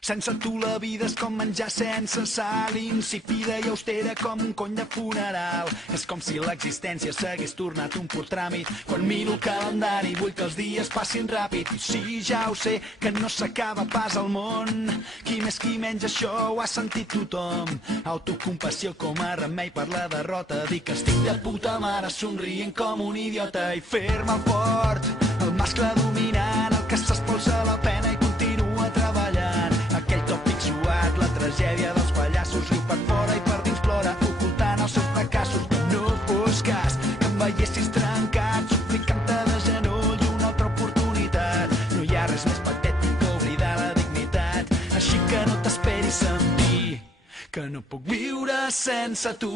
Sense tu la vida és com menjar sense sal, insípida i austera com un cony de funeral. És com si l'existència s'hagués tornat un pur tràmit. Quan miro el calendari vull que els dies passin ràpid. I sí, ja ho sé, que no s'acaba pas el món. Qui més qui menys això ho ha sentit tothom. Autocompassió com a remei per la derrota. Dir que estic de puta mare somrient com un idiota. I fer-me el fort, el mascle dominant, el que s'espolsa la pena i continua treballant. Aquell tòpic suat, la tragèdia dels pallassos, riu per fora i per dins plora, ocultant els seus fracassos. Que no fos cas que em veiessis trencat, suplicant-te de genoll una altra oportunitat. No hi ha res més patètic que oblidar la dignitat, així que no t'esperis en mi, que no puc viure sense tu.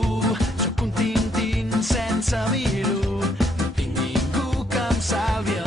Sóc un tintín sense mir-ho, no tinc ningú que em salvi